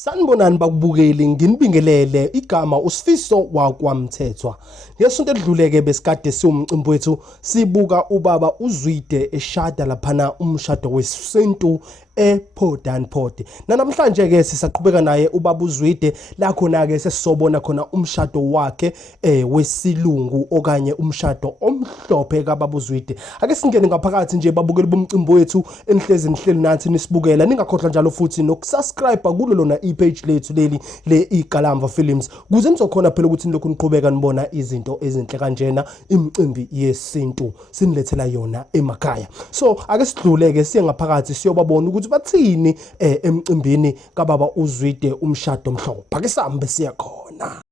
Sanibonani bakubukeli nginibingelele igama uSifiso wakwaMthethwa. Ngesonto edluleke besikade siwumcimbi wethu sibuka ubaba uZwide eshada laphana umshado wesintu ePort and Port. Namhlanje ke sisaqhubeka naye ubaba uZwide la khona ke sesisobona khona umshado wakhe wesilungu okanye umshado omhlophe kaBaba uZwide. Ake singene ngaphakathi nje babukeli bomcimbi wethu nihleli nathi nisibukela, ningakhohlwa njalo futhi nokusubscribe kulo lona ipage lethu leli le iGalamba Films kuze nizokhona phela ukuthi nilokhu niqhubeka nibona izinto ezinhle kanjena imicimbi yesintu sinilethela yona emakhaya. So ake sidluleke siye ngaphakathi siyobabona ukuthi bathini emcimbini kaBaba uZwide umshado omhlophe. Ake sihambe siya khona.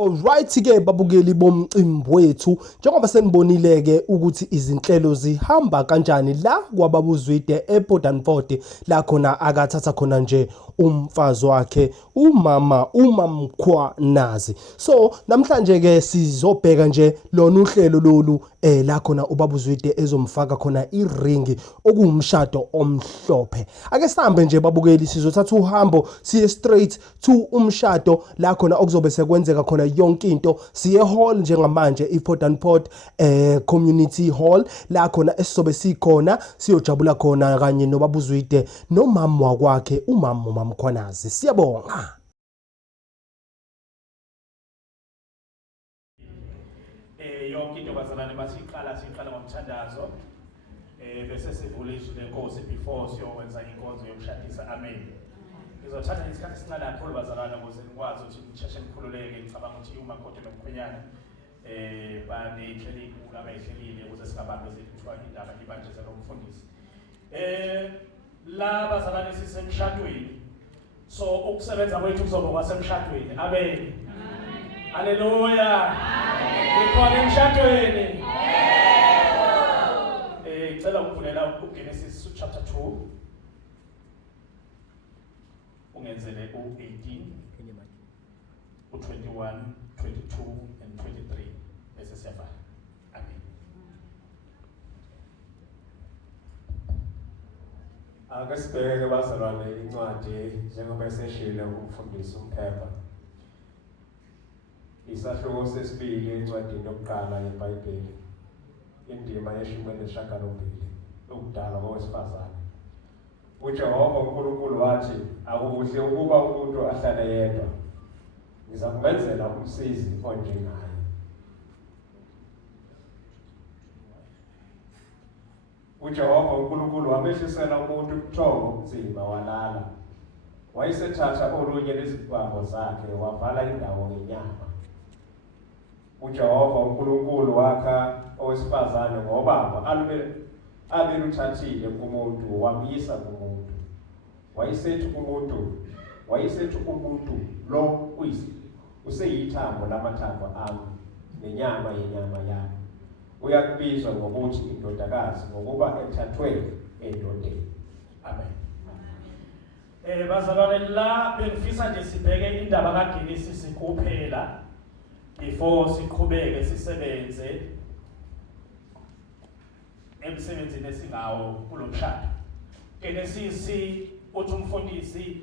Alright ke babukeli bomcimbi wethu, njengoba senibonile ke ukuthi izinhlelo zihamba kanjani la kwaBaba uZwide ePort and Port, la khona akathatha khona nje umfazi wakhe umamkhwanazi. So namhlanje ke sizobheka nje lona uhlelo lolu la khona uBaba uZwide ezomfaka khona iringi okuwumshado omhlophe. Ake sihambe nje babukeli sizothatha uhambo siye straight to umshado la khona okuzobe sekwenzeka khona yonke into. Siye hall njengamanje iPort and Port community hall la khona esizobe sikhona siyojabula khona kanye noBaba uZwide nomama wakwakhe umamkhwanazi. Siyabonga. Yonke into bazalwane basiqala ngomthandazo bese sivula izwi lenkosi before siyokwenza inkonzo yokushadisa. Amen. Ngizothatha isikhathi esincane kakhulu bazalwane ukuze nikwazi ukuthi nisheshe nikhululeke. Ngicabanga ukuthi umakoti nomkhwenyana banehleli abayihlelile ukuze singabambe zethu indaba libanjeze lo mfundisi. La bazalwane sisemshadweni, so ukusebenza kwethu kuzoba kwasemshadweni. Amen. Haleluya. Nikhona emshadweni. Ngicela ukuvulela uGenesis chapter 2. Ungenzele u18, u21, 22 and 23 bese siyavala. Amen. Ake sibheke bazalwane incwadi njengoba eseshilo umfundisi uMphepha. Isahluko sesibili encwadini yokuqala yeBhayibheli, indima yeshumi nesishiyagalombili. lokudala kowesifazane. uJehova uNkulunkulu wathi akukuhle ukuba umuntu ahlale yedwa, ngiza kumenzela umsizi onjengaye. uJehova uNkulunkulu wamehlisela umuntu ubuthongo obunzima walala. Wayesethatha olunye lwezibambo zakhe wavala indawo ngenyama. uJehova uNkulunkulu wakha owesifazane ngobaba abeluthathile kumuntu wamyisa kumuntu. Wayesethi umuntu lo useyithambo lamathambo ami nenyama yenyama yami. Uyakubizwa ngokuthi indodakazi ngokuba ethathwe endodeni. Amen. Bazalwane la bengifisa nje sibheke indaba kaGenesis kuphela before siqhubeke sisebenze emsebenzini esingawo kulomshado. Genesis uthi umfundisi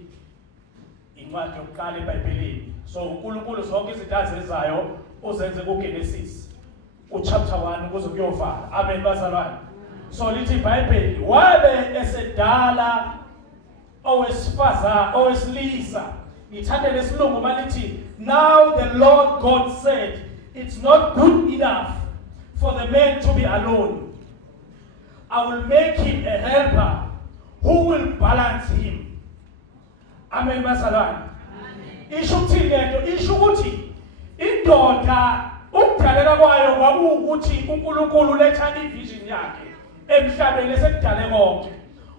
incwadi yokuqala eBhayibhelini. So uNkulunkulu zonke izinto azenzayo uzenze kuGenesis uchapter 1 kuze kuyovala. Amen bazalwane. So lithi iBhayibheli wabe esedala owesilisa. Ngithanda lesilungu malithi now the Lord God said it's not good enough for the man to be alone. I will make him a helper who will balance him. Amen bazalwane. Isho ukuthini lento? Isho ukuthi indoda ukudaleka kwayo kwakuwukuthi uNkulunkulu uletha ivision yakhe emhlabeni esekudale konke.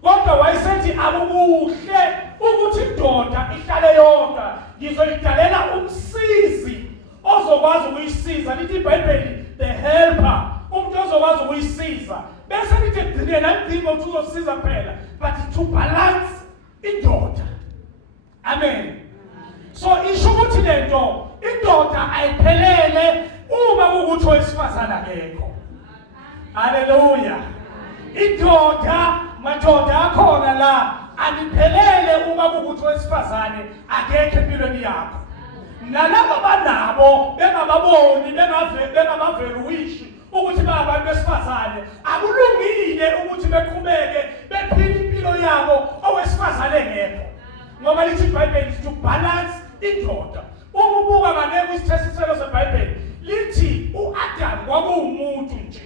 Kodwa wayesethi akukuhle ukuthi indoda ihlale yodwa, ngizoyidalela umsizi ozokwazi ukuyisiza. Lithi iBhayibheli the helper, umuntu ozokwazi ukuyisiza. Bese lithi egcineni alidingi ukuthi uzosiza kuphela, but to balance indoda. Amen. So isho ukuthi lento indoda ayiphelele uma kukuthi owesifazane akekho. Hallelujah. Indoda madoda akhona la aniphelele uma kukuthi owesifazane akekho empilweni yakho. Nalabo banabo bengababoni bengabaveliwishi ukuthi babantu besifazane akulungile ukuthi beqhubeke bephila impilo yabo owesifazane ngekho. Ngoba lithi iBhayibheli to balance indoda. Uma ubuka kaneke isithesiselo seBhayibheli lithi uAdam kwakuwumuntu nje.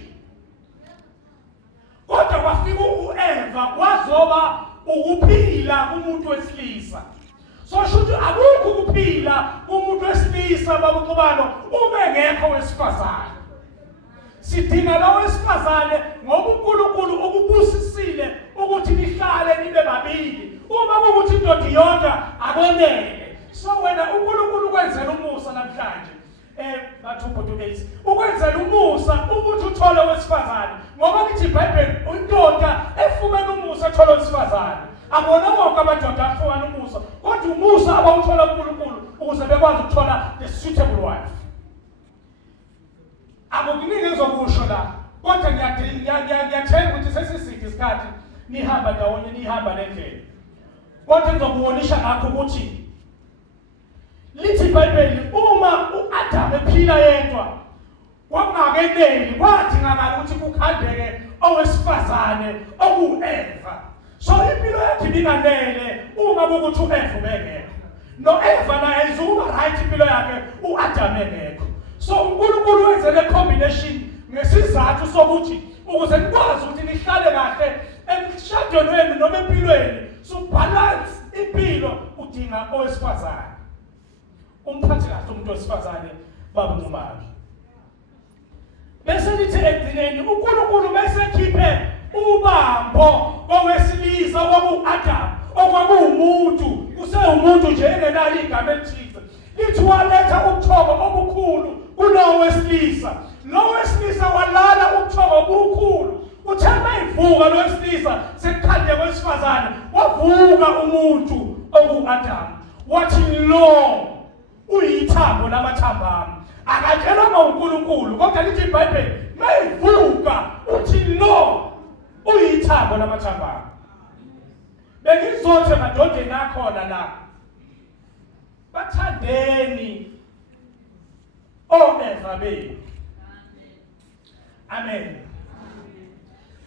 Kodwa kwafika uEva wazoba ukuphila kumuntu wesilisa. So should akukho ukuphila kumuntu wesilisa babuxubano ube ngekho wesifazane. Sidinga lo wesifazane ngoba uNkulunkulu ukubusisile ukuthi nihlale nibe babili. Uma kukuthi indoda iyodwa akwenele. So wena uNkulunkulu ukwenzela umusa namhlanje. Bathupho tugates. Ukwenzela umusa ukuthi uthole wesifazane. Ngoba lithi iBhayibheli indoda efumene umusa ethola wesifazane. Abona wonke amadoda afumana umusa, kodwa umusa abawuthola kuNkulunkulu ukuze bekwazi ukuthola the suitable wife. Akukuningi ngizokusho la, kodwa ngiyathemba ukuthi sesisithi isikhathi nihamba ndawonye nihamba nendlela. Kodwa ngizokubonisha ngakho ukuthi lithi iBhayibheli uma uAdam ephila yedwa kwakungakeneli, kwadingakala ukuthi kukhandeke owesifazane okuEva. So impilo yakhe ibinganele uma kukuthi uEva ubengekho. NoEva naye izuba right impilo yakhe uAdam engekho. So uNkulunkulu wenze le combination ngesizathu sokuthi ukuze nikwazi ukuthi nihlale kahle emshadweni wenu noma empilweni. So balance impilo udinga owesifazane. Umphathi kahle umuntu wesifazane baba uNcumbi. Bese lithi egcineni uNkulunkulu bese khiphe ubambo owesilisa kwakuAdam okwakuwumuntu kusewumuntu nje engenalo igama elithile. Lithi waletha ubuthongo obukhulu kulowo wesilisa. Lo wesilisa walala ubuthongo obukhulu. Uthe mayivuka lo wesilisa sekukhande kwesifazane wavuka umuntu okuAdam. Wathi lo uyithambo lamathambo ami. Akatshelwa uNkulunkulu kodwa lithi iBhayibheli mayivuka uthi lo uyithambo lamathambo ami. Bengizothe madodeni akhona la bathandeni oEva benu. Amen.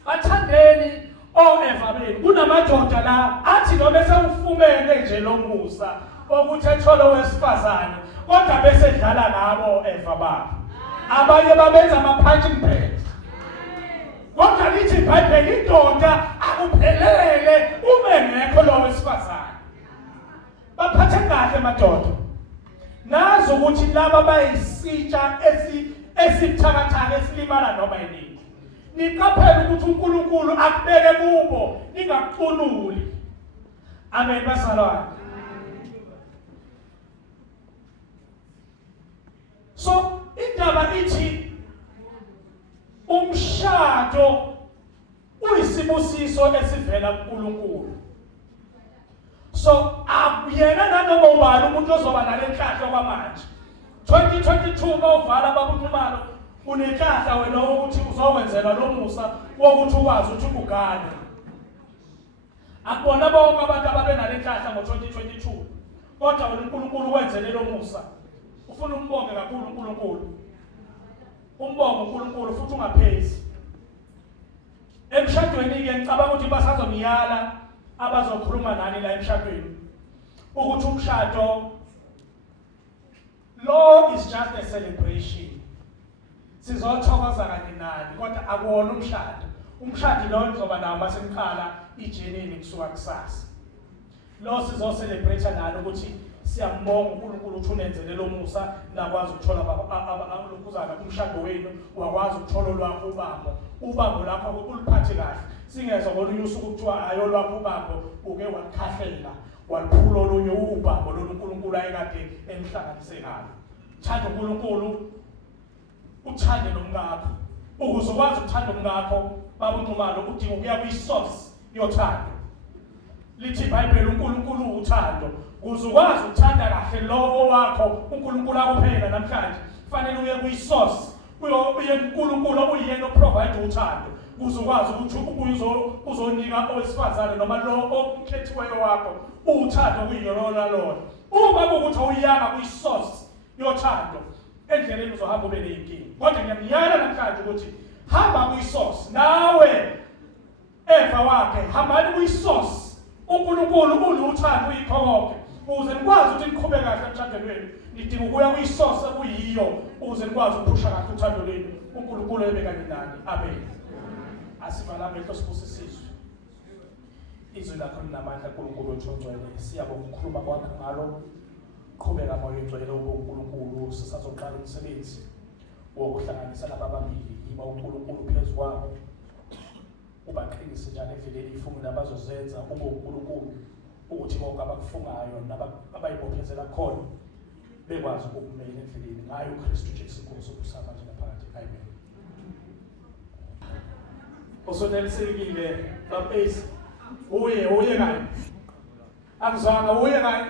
Bathandeni Eva beni kunamadoda la athi noma esewufumene nje lo musa ukuthi ethole owesifazane kodwa bese edlala nabo Eva babo. Abanye babenza ama-punching bags. Kodwa lithi iBhayibheli indoda akuphelele uma engekho lo wesifazane. Baphathe kahle madoda. Nazi ukuthi laba bayisitsha esibuthakathaka esilimala noma yini. Niqaphele ukuthi uNkulunkulu akubeke kubo ningakucunuli. Amen basalwane. So indaba ithi umshado uyisibusiso esivela kuNkulunkulu. So akuyena nanoma ubani umuntu ozoba nalenhlanhla kwamanje 2022 bawuvala babuthumalo unenhlanhla wena ukuthi uzokwenzelwa lo musa wokuthi ukwazi ukuthi ugane. Akubona bonke abantu ababe nalenhlanhla ngo2022 kodwa uNkulunkulu wenzele lo musa. Ufuna umbonge kakhulu uNkulunkulu. Umbonge uNkulunkulu futhi ungaphezi. Emshadweni ke ngicabanga ukuthi basazomiyala abazokhuluma nani la emshadweni ukuthi umshado law is just a celebration. Sizothokoza kanye nani kodwa akuwona umshado. Umshado lo ngizoba nawo masemkhala ijeneni kusuka kusasa. Lo sizocelebrate nani ukuthi siyambonga uNkulunkulu ukuthi unenzele lo musa nakwazi ukuthola lokuzana kumshado wenu wakwazi ukuthola olwakho ubambo lakho uliphathe kahle. Singezwe ngolunye usuku kuthiwa ayo lwakho ubambo uke wakhahlela waliphula olunye ubambo loNkulunkulu ayekade emhlanganise ngalo. Thanda uNkulunkulu uthande nomngakho. Ukuze ukwazi ukuthanda umngakho babunqumalo udinga ukuya kwi-source yothando. Lithi iBhayibheli uNkulunkulu uthando. Ukuze ukwazi ukuthanda kahle lowo wakho uNkulunkulu akuphela namhlanje kufanele uye kwi-source uye kuNkulunkulu uyena oprovide uthando. Ukuze ukwazi ukuthi uzonika owesifazane noma lo omkhethiweyo wakho uthando kuyilona lona. Uma kukuthi uyanga kwi-source yothando endleleni uzohamba ube nenkinga. Kodwa ngiyamyala namhlanje ukuthi hamba kwi-source nawe Eva wakhe hambani kwi-source. uNkulunkulu unothando uyikho konke. Ukuze nikwazi ukuthi niqhube kahle emshadweni wenu nidinga ukuya kwi-source okuyiyo ukuze nikwazi ukuphusha kahle uthando lwenu. uNkulunkulu ebekanye nani. Amen. Asivala amehlo sibusisizwe. Izwi lakho linamandla uNkulunkulu wethu ongcwele. Siyabonga ukukhuluma kwakho ngalo. Qhubeka moya ongcwele uNkulunkulu sisazoqala umsebenzi wokuhlanganisa laba babili. Yiba uNkulunkulu phezu kwabo. Ubaqinise njalo endleleni ifungo nabazozenza ube uNkulunkulu ukuthi bonke abakufungayo nabayibophezela khona bekwazi ukumela endleleni ngayo uKristu Jesu Nkosi okusaba nje naphakathi. Amen. Osonelisekile babesi uye kanye akuzwanga uye kanye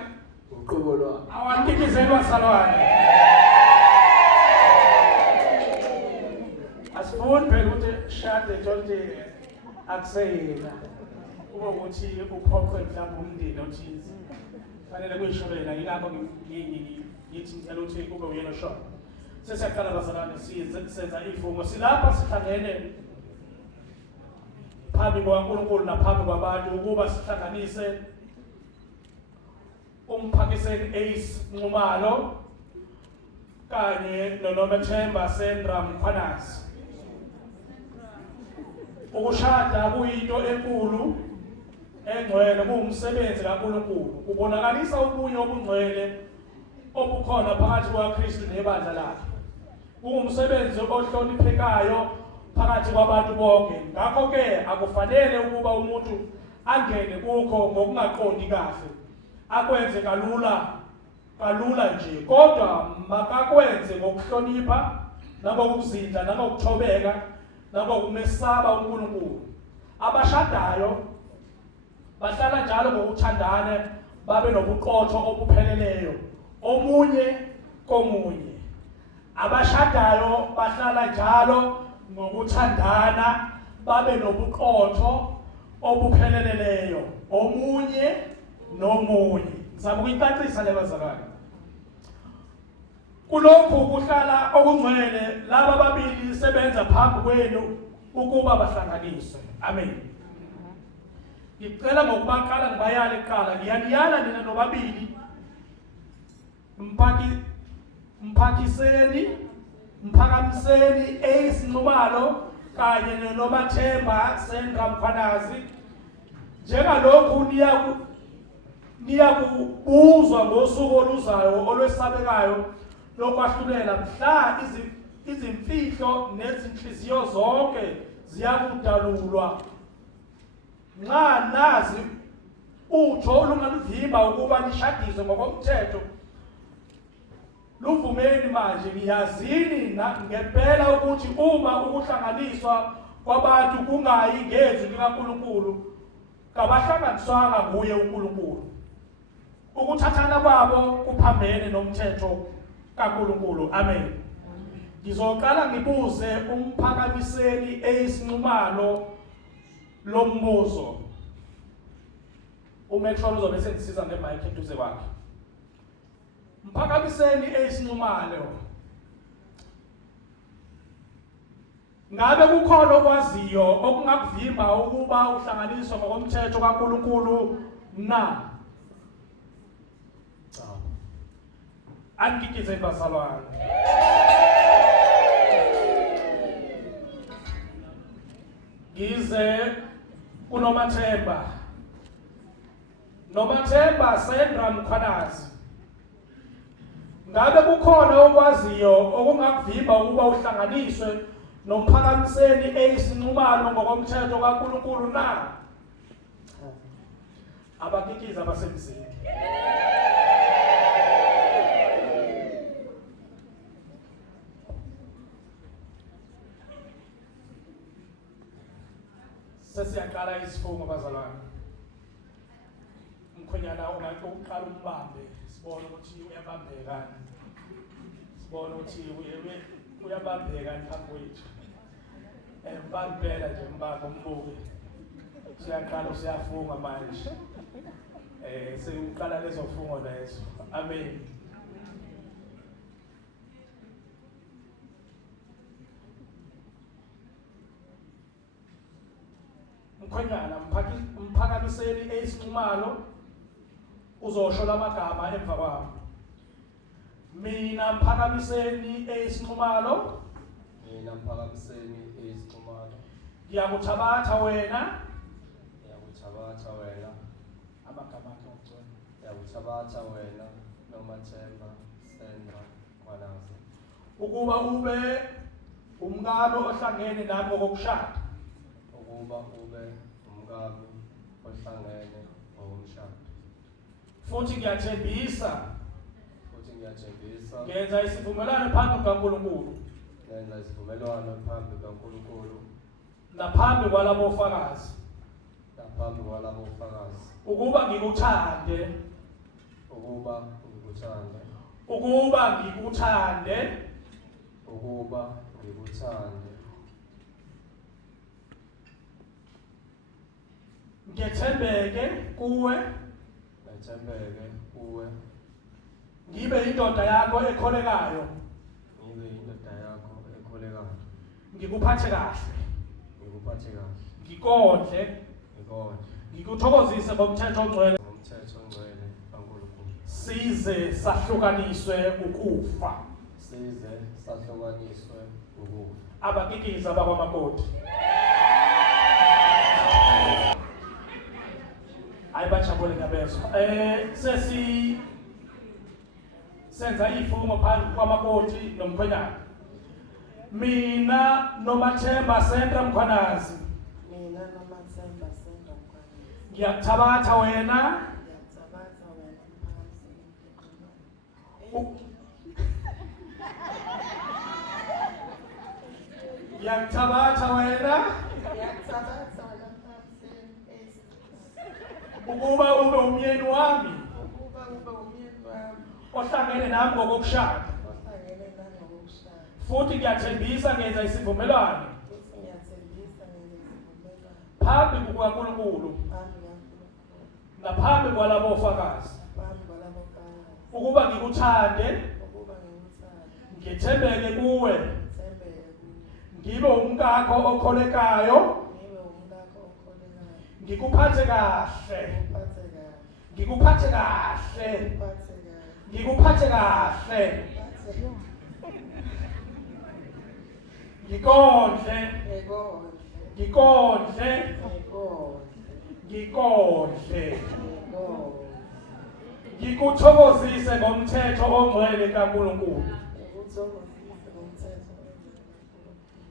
uqobolwa awantikizelwa salwane asifuni phela ukuthi shade George akuseyena kuba ukuthi uphoqwe mhlawumbe umndeni othize fanele kuyishulela yilapho ngithi ngicela ukuthi kube uyena oshona. Sesiyaqala bazalwane senza ifungo silapha sihlangene phambi kwaNkulunkulu naphambi kwabantu ukuba sihlanganise umphakiseni Ace Nxumalo kanye noNomathemba Sendra Mkhwanazi. Ukushada kuyinto enkulu engcwele kuwumsebenzi kaNkulunkulu. Kubonakalisa ubunye obungcwele obukhona phakathi kwaKristu nebandla lakhe. Kuwumsebenzi ohloniphekayo phakathi kwabantu bonke. Ngakho ke akufanele ukuba umuntu angene kukho ngokungaqondi kahle akwenze kalula nje kodwa makakwenze ngokuhlonipha nangokuzinza nangokuthobeka nangokumesaba uNkulunkulu. Abashadayo bahlala njalo ngokuthandana babe nobuqotho obupheleleyo omunye komunye. Abashadayo bahlala njalo ngokuthandana babe nobuqotho obupheleleyo omunye nomunye. Ngizama ukuyicacisa le bazalwane. Kulokhu kuhlala okungcwele laba babili sebenza phambi kwenu ukuba bahlanganiswe. Amen. ngicela ngokubaqala ngibayale kuqala ngiyaniyala nina nobabili mphakiseni mphakamiseni esinqumalo kanye noMathemba Sendra Mkhwanazi njengalokhu niyakubuzwa ngosuku oluzayo olwesabekayo lokwahlulela mhla izimfihlo nezinhliziyo zonke ziyakudalulwa nxa nazi utho olungalivimba ukuba nishadiswe ngokomthetho luvumeni manje ngiyazini ngempela ukuthi uma ukuhlanganiswa kwabantu kungayi ngezwi likaNkulunkulu kabahlanganiswanga nguye uNkulunkulu ukuthathana kwabo kuphambene nomthetho kaNkulunkulu amen. Ngizoqala ngibuze umphakamiseni eyisinqumalo lombuzo uMetron uzobe sengisiza ngemike eduze kwakhe. Mphakamiseni eyisinqumalo ngabe kukhona okwaziyo okungakuvimba ukuba uhlanganiswa ngokomthetho kaNkulunkulu na? Angikizeni bazalwane. Ngize kuNomathemba. Nomathemba Sendra Mkhwanazi. Ngabe kukhona okwaziyo okungakuvimba ukuba uhlanganiswe nomphakamiseni eyisinqumalo ngokomthetho kaNkulunkulu na? Abakikiza abasemzini. Sesiyaqala isifungo bazalwane. Umkhwenyana ungathi uqala umbambe sibone ukuthi uyabambeka. Sibone ukuthi uyabambeka phambi kwethu. Mbambela nje mbamba umbuke. Siyaqala siyafunga manje. Sekuqala lezo fungo lezo. Amen. Mkhwenyana mphakamiseni eyisinqumalo uzosho lamagama emva kwami. Mina mphakamiseni eyisinqumalo. Mina mphakamiseni eyisinqumalo. Ngiyakuthabatha wena. Ngiyakuthabatha wena. Amagama akho ngicela. Ngiyakuthabatha wena noMathemba Sendra Mkhwanazi. Ukuba ube umngane ohlangene nami ngokushada. Ukuba ube umngane ohlangene ngokomshado. Futhi ngiyathembisa. Ngenza isivumelwano phambi kaNkulunkulu. Ngenza isivumelwano phambi kaNkulunkulu. Naphambi kwalabo ofakazi. Naphambi kwalabo ofakazi. Ukuba ngikuthande. Ukuba ngikuthande. Ukuba ngikuthande. Ukuba ngikuthande. Ngethembeke kuwe. Ngethembeke kuwe. Ngibe indoda yakho ekholekayo. Ngibe indoda yakho ekholekayo. Ngikuphathe kahle. Ngikuphathe kahle. Ngikondle. Ngikondle. Ngikuthokozise ngomthetho ongcwele. Ngomthetho ongcwele kaNkulunkulu. Size sahlukaniswe ukufa. Size sahlukaniswe ukufa. Abakikiza abakwamakoti. Ayibajabule ngabezwa. Senza ifungo phambi kwamakoti nomkhwenyana. Mina noMathemba Sendra Mkhwanazi. Mina noMathemba Sendra Mkhwanazi. Ngiyakuthabatha wena. Ngiyakuthabatha wena Ngiyakuthabatha wena. Ngiyakuthabatha wena ukuba ube umyeni wami. ukuba ube umyeni wami. Ohlangene nami ngokushada. Ohlangene nami ngokushada. Futhi ngiyathembisa ngenza isivumelwano. Futhi ngiyathembisa ngenza isivumelwano. Phambi kukaNkulunkulu. Phambi kaNkulunkulu. Naphambi kwalabo ofakazi. Phambi kwalabo ofakazi. Ukuba ngikuthande. Ukuba ngikuthande. Ngithembeke kuwe. Ngithembeke kuwe. Ngibe umkakho okholekayo. Ngibe umkakho okholekayo. ngikuphathe kahle uphathe kahle, ngikuphathe kahle uphathe kahle, ngikuphathe kahle uphathe ngikondle ngekondle, ngikondle ngekondle, ngikondle ngekondle, ngikuthokozise ngomthetho ongcwele kaNkulunkulu ngikuthokozise ngomthetho kaNkulunkulu,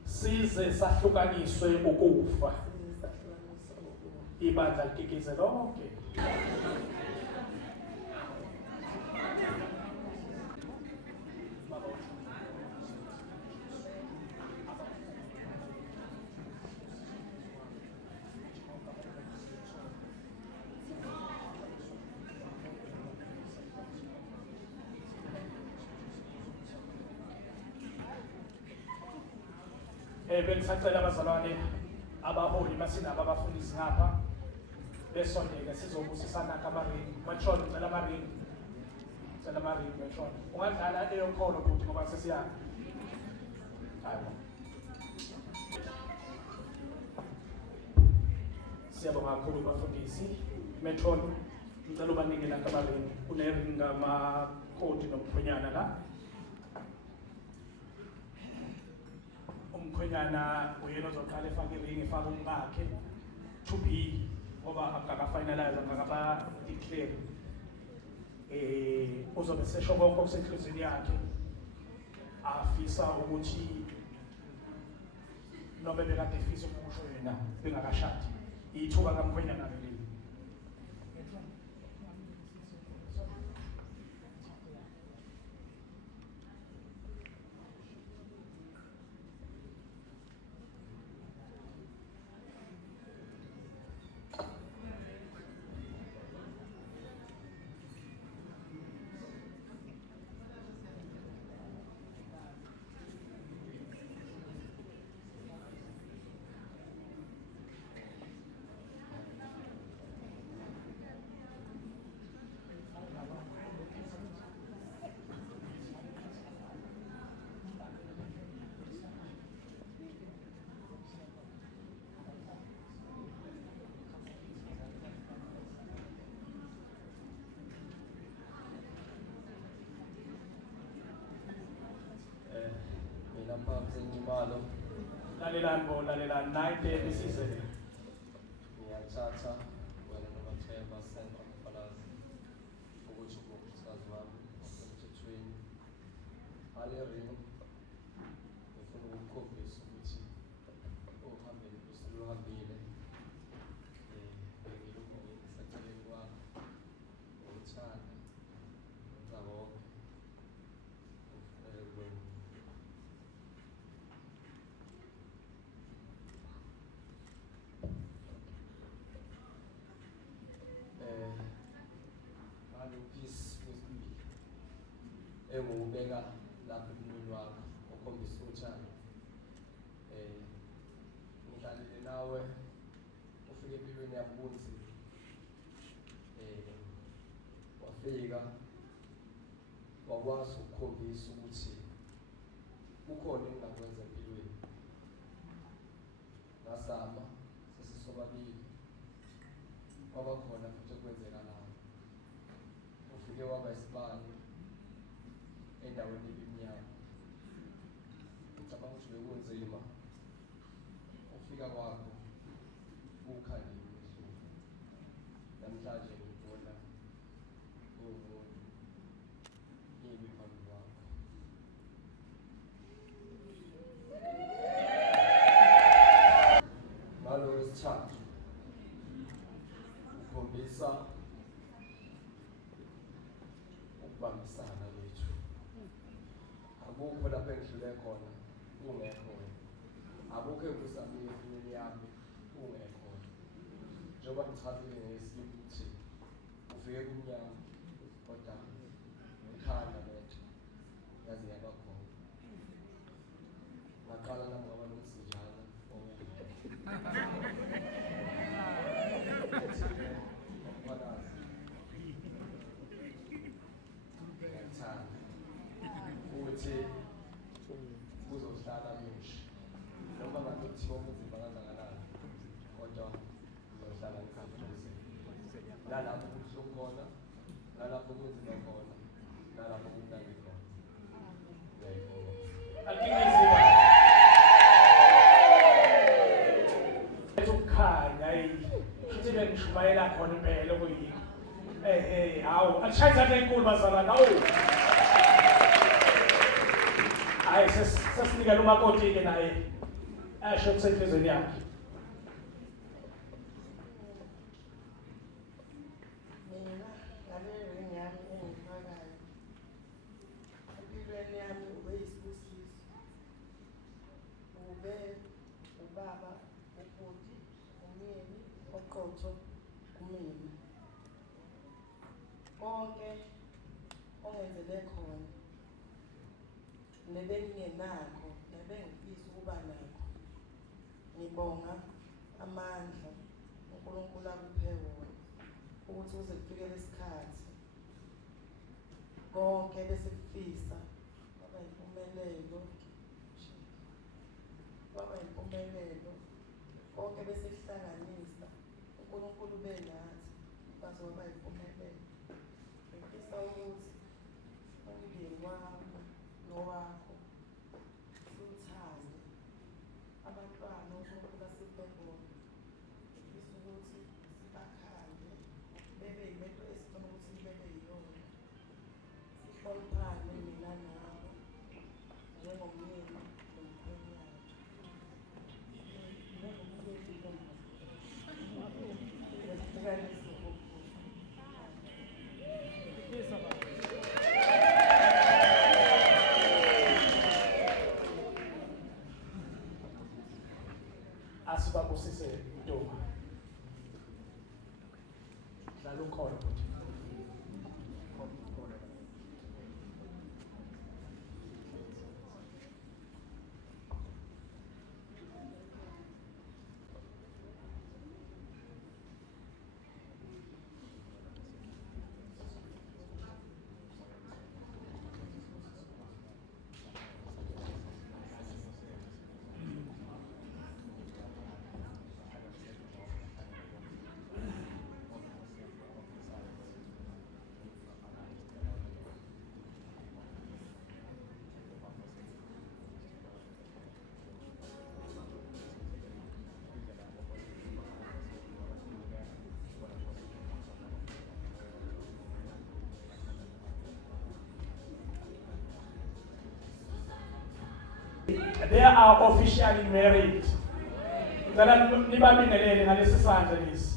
size sahlukaniswe ukufa size sahlukaniswe ukufa. ibandla likikize lonke bengisacela abazalwane abaholi masinabo abafundisi ngapha besondeke sizobusisana kamaringi metron cela amaringi metron ungadlala leyo kholo futhi ngoba sesiyana hayi siyabonga kakhulu bafundisi metron ngicela ubanike la kamaringi kunengamakhodi nomkhonyana la umkhwenyana uyena ozoqala efake iringi efake umkakhe to be ngoba akakafinalize akakaba declare uzobe sesho konke okusenhlizweni yakhe afisa ukuthi noma bekade efisa ukusho yena bengakashadi ithuba kamkhwenyana leli lalelani nayite isize ngiyathatha wena nomathemba senza umfalazi ukuthi ubukhuthazi wami osemthethweni ale ring ngifuna ukukhombisa ukuthi uhambile useluhambile ngilokhu ngiseceleni kwakho ukuthanda wenza konke engubeka lapha emunweni wakho okhombisa uthando ngihlalile nawe ufike empilweni yami kunzima wafika wakwazi ukukhombisa ukuthi kukhona engingakwenza empilweni ngazama sesisobabili kwaba khona futhi okwenzekalayo ufike waba isibani endaweni ebimnyama ngicabanga ukuthi bekunzima ufika kwakho ukhalile usuku namhlanje ngibona uwumuntu yimi phambi kwakho ngalo wesithathu ukhombisa ukubambisana lethu akukho lapho engidlule khona ungekho wena akukho engizamile empilweni yami ungekho njengoba ngichazile ngesilimi ukuthi ufike kumnyama kodwa ukhanda letho yaze yaba khona ngaqala nami ngaba nomsinjana futhi kuzohlala musha noma ngabe kuthiwa umzimba kangakanani kodwa nalapho kubuhlungu khona, nalapho kunzima khona, nalapho kumnandi khona. Akingizima. Ukukhanya futhi bengishumayela khona impela kuyini. Hawu, ashaye izandla enkulu bazalwane, hawu. Hayi sesinikela umakoti-ke naye asho kusenhlizweni yakhe. Mina ngale ring yami engifakayo. Empilweni yami ube yisibusiso. Ube ubaba, ubhuti, umyeni, oqotho kumina. Konke ongenzele khona nebengingenakho nebengifisa ukuba nakho. Ngibonga amandla uNkulunkulu akuphe wona ukuthi uze kufike lesikhathi konke bese kufisa kwaba impumelelo konke bese kuhlanganisa uNkulunkulu benathi bazoba impumelelo. Ngifisa ukuthi umndeni wami nowakho uthande abantwana uNkulunkulu asibebona. Ngifisa ukuthi sibakhande bebe yilento esifuna ukuthi bebe yiyona. Sihloniphane mina nabo njengomyeni nomkhwenyana. Asibabusise ntombi. Dlala ukholo futhi. They are officially married. Ngicela nibabingelele ngalesi sandla lesi.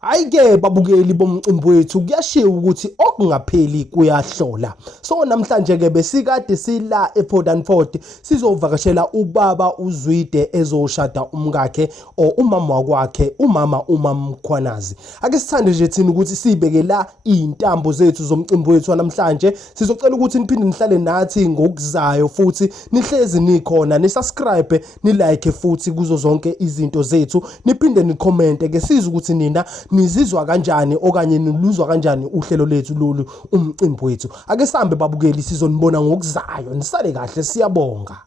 Ayike babukeli bomcimbi wethu kuyashiya ukuthi okungapheli kuyahlola. So namhlanje ke besikade sila eFordanford sizovakashela ubaba uZwide ezoshada umkakhe umama wakwakhe umama uMamkhwanazi. Ake sithande nje thina ukuthi sibeke la izintambo zethu zomcimbi wethu namhlanje. Sizocela ukuthi niphinde nihlale nathi ngokuzayo futhi nihlezi nikhona nisubscribe nilike futhi kuzo zonke izinto zethu niphinde nicommente ke siza ukuthi nina nizizwa kanjani okanye niluzwa kanjani uhlelo lethu lolu umcimbi wethu. Ake sihambe babukeli sizonibona ngokuzayo nisale kahle siyabonga.